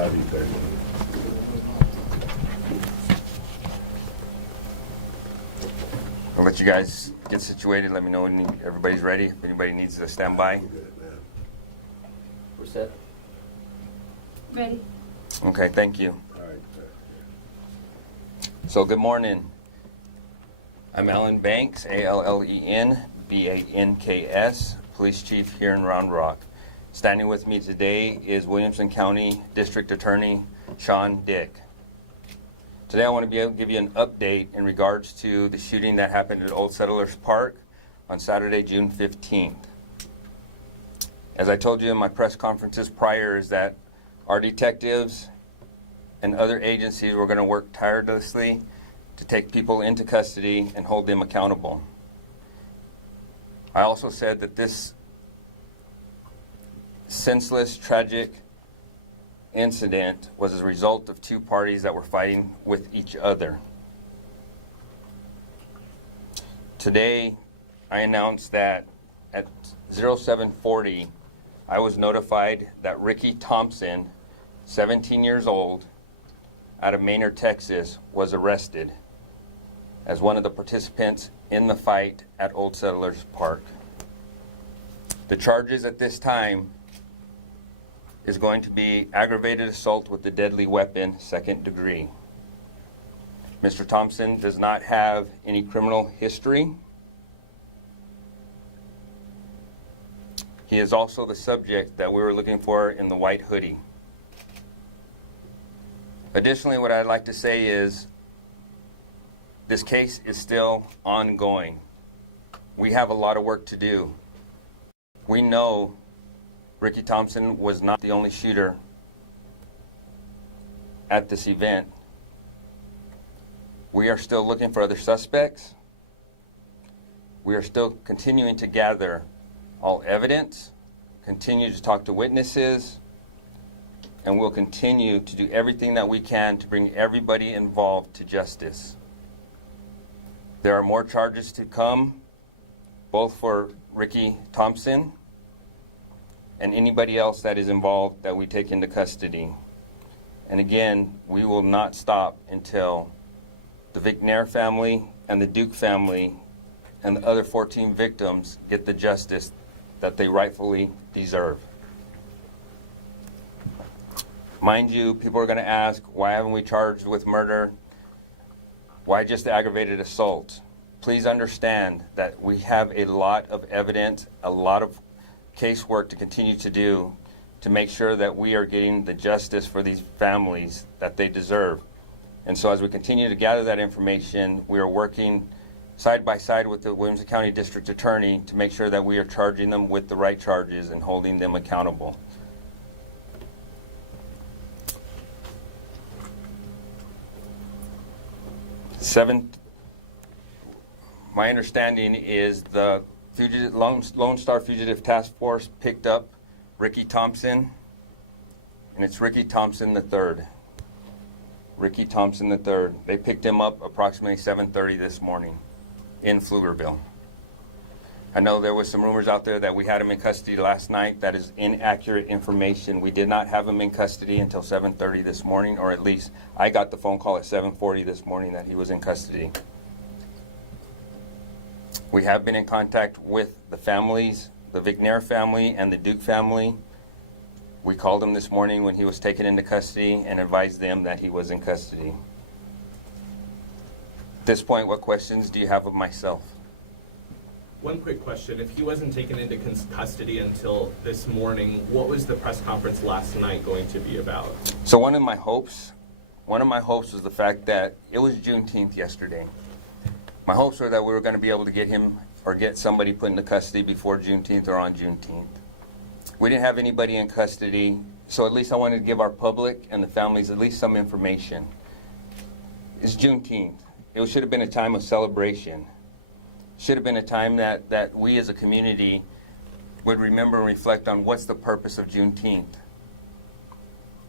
5:30. I'll let you guys get situated. Let me know when everybody's ready. If anybody needs to stand by. We're set. Ready. Okay, thank you. All right, sir. So good morning. I'm Alan Banks, ALLENBANKS, Police Chief here in Round Rock. Standing with me today is Williamson County District Attorney Sean Dick. Today I want to be able to give you an update in regards to the shooting that happened at Old Settlers Park on Saturday, June 15th. As I told you in my press conferences prior, is that our detectives and other agencies were going to work tirelessly to take people into custody and hold them accountable. I also said that this senseless, tragic incident was a result of two parties that were fighting with each other. Today, I announced that at 0740, I was notified that Ricky Thompson, 17 years old, out of Maynard, Texas, was arrested as one of the participants in the fight at Old Settlers Park. The charges at this time is going to be aggravated assault with a deadly weapon, 2nd degree. Mr. Thompson does not have any criminal history. He is also the subject that we were looking for in the white hoodie. Additionally, what I'd like to say is this case is still ongoing. We have a lot of work to do. We know Ricky Thompson was not the only shooter at this event. We are still looking for other suspects. We are still continuing to gather all evidence, continue to talk to witnesses, and we'll continue to do everything that we can to bring everybody involved to justice. There are more charges to come, both for Ricky Thompson and anybody else that is involved that we take into custody. And again, we will not stop until the McNair family and the Duke family and the other 14 victims get the justice that they rightfully deserve. Mind you, people are going to ask, why haven't we charged with murder? Why just aggravated assault? Please understand that we have a lot of evidence, a lot of casework to continue to do to make sure that we are getting the justice for these families that they deserve. And so as we continue to gather that information, we are working side by side with the Williamson County District Attorney to make sure that we are charging them with the right charges and holding them accountable. My understanding is the Lone Star Fugitive Task Force picked up Ricky Thompson, and it's Ricky Thompson III. Ricky Thompson III. They picked him up approximately 7:30 this morning in Pflugerville. I know there was some rumors out there that we had him in custody last night. That is inaccurate information. We did not have him in custody until 7:30 this morning, or at least I got the phone call at 7:40 this morning that he was in custody. We have been in contact with the families, the McNair family and the Duke family. We called him this morning when he was taken into custody and advised them that he was in custody. At this point, what questions do you have of myself? One quick question. If he wasn't taken into custody until this morning, what was the press conference last night going to be about? So one of my hopes was the fact that it was Juneteenth yesterday. My hopes were that we were going to be able to get him or get somebody put into custody before Juneteenth or on Juneteenth. We didn't have anybody in custody, so at least I wanted to give our public and the families at least some information. It's Juneteenth. It should have been a time of celebration. Should have been a time that we as a community would remember and reflect on what's the purpose of Juneteenth.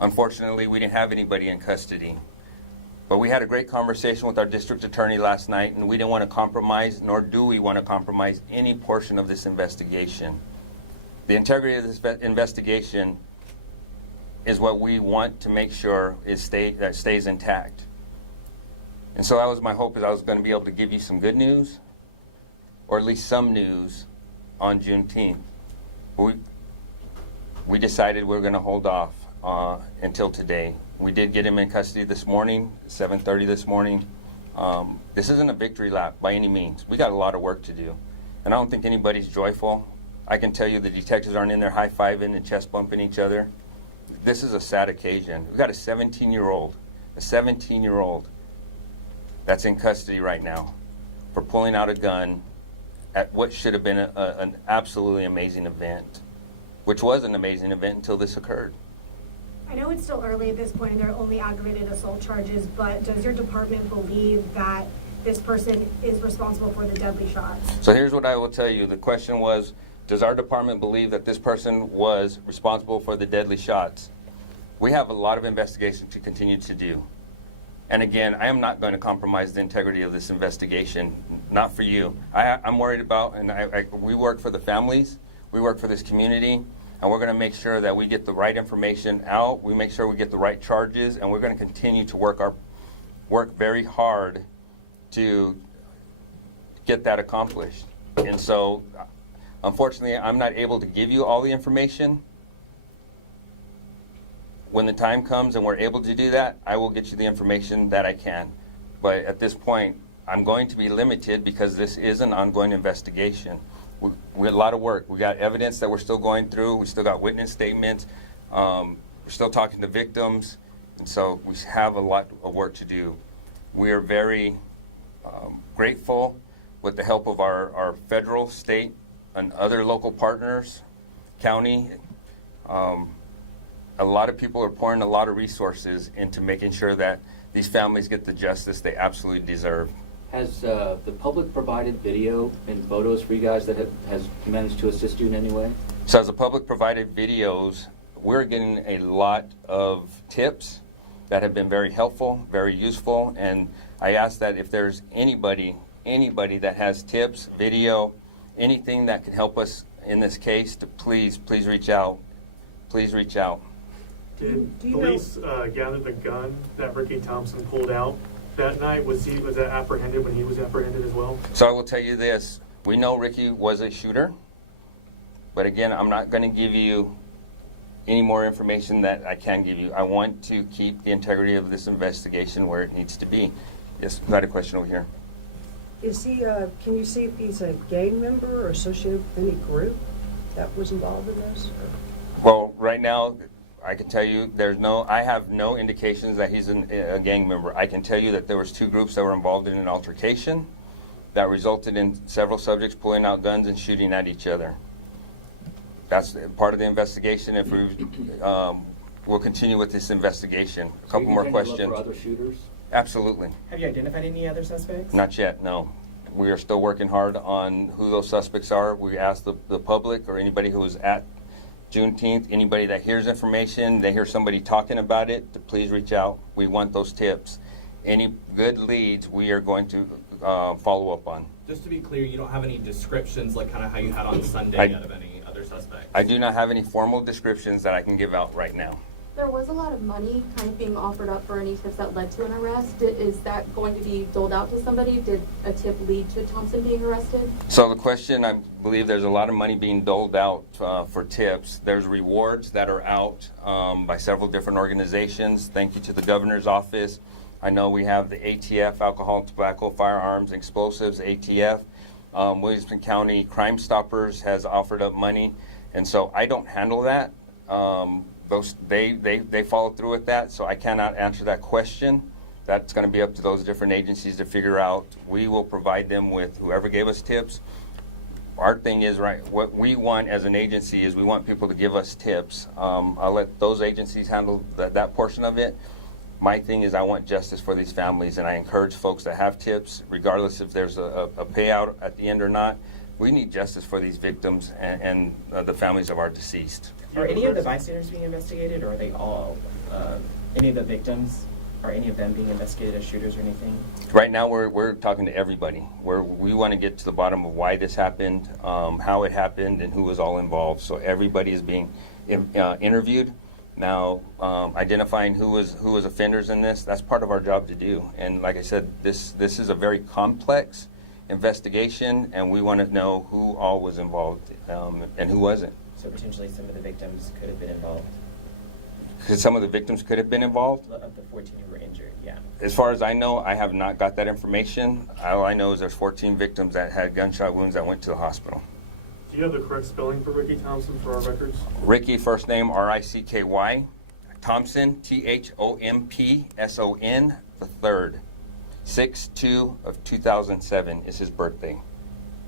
Unfortunately, we didn't have anybody in custody. But we had a great conversation with our district attorney last night, and we didn't want to compromise, nor do we want to compromise any portion of this investigation. The integrity of this investigation is what we want to make sure that stays intact. And so that was my hope, is I was going to be able to give you some good news, or at least some news on Juneteenth. We decided we were going to hold off until today. We did get him in custody this morning, 7:30 this morning. This isn't a victory lap by any means. We got a lot of work to do, and I don't think anybody's joyful. I can tell you the detectives aren't in there high-fiving and chest bumping each other. This is a sad occasion. We've got a 17-year-old that's in custody right now for pulling out a gun at what should have been an absolutely amazing event, which was an amazing event until this occurred. I know it's still early at this point and they're only aggravated assault charges, but does your department believe that this person is responsible for the deadly shots? So here's what I will tell you. The question was, does our department believe that this person was responsible for the deadly shots? We have a lot of investigation to continue to do. And again, I am not going to compromise the integrity of this investigation, not for you. I'm worried about, and we work for the families, we work for this community, and we're going to make sure that we get the right information out, we make sure we get the right charges, and we're going to continue to work very hard to get that accomplished. And so, unfortunately, I'm not able to give you all the information. When the time comes and we're able to do that, I will get you the information that I can. But at this point, I'm going to be limited because this is an ongoing investigation. We had a lot of work. We got evidence that we're still going through. We still got witness statements. We're still talking to victims. And so we have a lot of work to do. We are very grateful with the help of our federal, state, and other local partners, county. A lot of people are pouring a lot of resources into making sure that these families get the justice they absolutely deserve. Has the public provided video and photos for you guys that has managed to assist you in any way? So as the public provided videos, we're getting a lot of tips that have been very helpful, very useful, and I ask that if there's anybody that has tips, video, anything that can help us in this case, to please reach out. Please reach out. Did Do you police gather the gun that Ricky Thompson pulled out that night? Was that apprehended when he was apprehended as well? So I will tell you this. We know Ricky was a shooter, but again, I'm not going to give you any more information that I can give you. I want to keep the integrity of this investigation where it needs to be. Yes, got a question over here. Is he, can you see if he's a gang member or associated with any group that was involved in this? Well, right now, I can tell you I have no indications that he's a gang member. I can tell you that there was two groups that were involved in an altercation that resulted in several subjects pulling out guns and shooting at each other. That's part of the investigation. If we'll continue with this investigation. A couple more questions. Look for other shooters? Absolutely. Have you identified any other suspects? Not yet, no. We are still working hard on who those suspects are. We ask the public or anybody who was at Juneteenth, anybody that hears information, they hear somebody talking about it, to please reach out. We want those tips. Any good leads, we are going to follow up on. Just to be clear, you don't have any descriptions like kind of how you had on Sunday out of any other suspects? I do not have any formal descriptions that I can give out right now. There was a lot of money kind of being offered up for any tips that led to an arrest. Is that going to be doled out to somebody? Did a tip lead to Thompson being arrested? So the question, I believe there's a lot of money being doled out for tips. There's rewards that are out by several different organizations. Thank you to the governor's office. I know we have the ATF, Alcohol, Tobacco, Firearms, Explosives, ATF. Williamson County Crime Stoppers has offered up money. And so I don't handle that. They follow through with that, so I cannot answer that question. That's going to be up to those different agencies to figure out. We will provide them with whoever gave us tips. Our thing is, right, what we want as an agency is we want people to give us tips. I'll let those agencies handle that portion of it. My thing is I want justice for these families, and I encourage folks that have tips, regardless if there's a payout at the end or not. We need justice for these victims and the families of our deceased. Are any of the bystanders being investigated, or are they all, any of the victims, are any of them being investigated as shooters or anything? Right now, we're talking to everybody. We want to get to the bottom of why this happened, how it happened, and who was all involved. So everybody is being interviewed. Now, identifying who was offenders in this, that's part of our job to do. And like I said, this is a very complex investigation, and we want to know who all was involved and who wasn't. So potentially some of the victims could have been involved. Because some of the victims could have been involved. Of the 14 who were injured, yeah. As far as I know, I have not got that information. All I know is there's 14 victims that had gunshot wounds that went to the hospital. Do you have the correct spelling for Ricky Thompson for our records? Ricky, first name R-I-C-K-Y. Thompson, T-H-O-M-P-S-O-N, the third. 6/2 of 2007 is his birthday.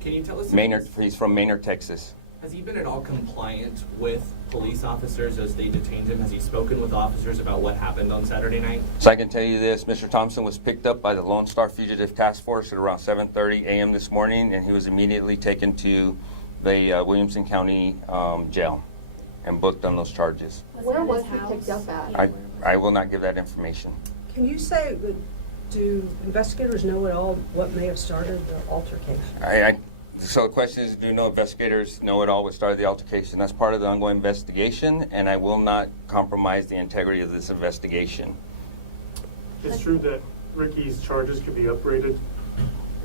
Can you tell us? Maynard, he's from Maynard, Texas. Has he been at all compliant with police officers as they detained him? Has he spoken with officers about what happened on Saturday night? So I can tell you this, Mr. Thompson was picked up by the Lone Star Fugitive Task Force at around 7:30 a.m. this morning, and he was immediately taken to the Williamson County jail and booked on those charges. Where was he picked up at? I will not give that information. Can you say, do investigators know at all what may have started the altercation? So the question is, do no investigators know at all what started the altercation? That's part of the ongoing investigation, and I will not compromise the integrity of this investigation. It's true that Ricky's charges could be upgraded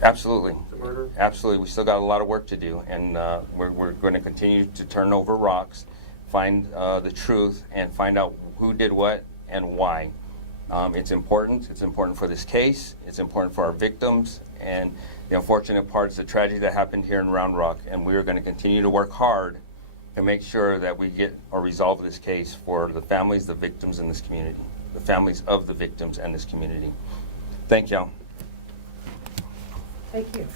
Absolutely. to murder? Absolutely. We still got a lot of work to do, and we're going to continue to turn over rocks, find the truth, and find out who did what and why. It's important. It's important for this case. It's important for our victims. And the unfortunate part is the tragedy that happened here in Round Rock, and we are going to continue to work hard to make sure that we get or resolve this case for the families, the victims in this community, the families of the victims in this community. Thank y'all. Thank you.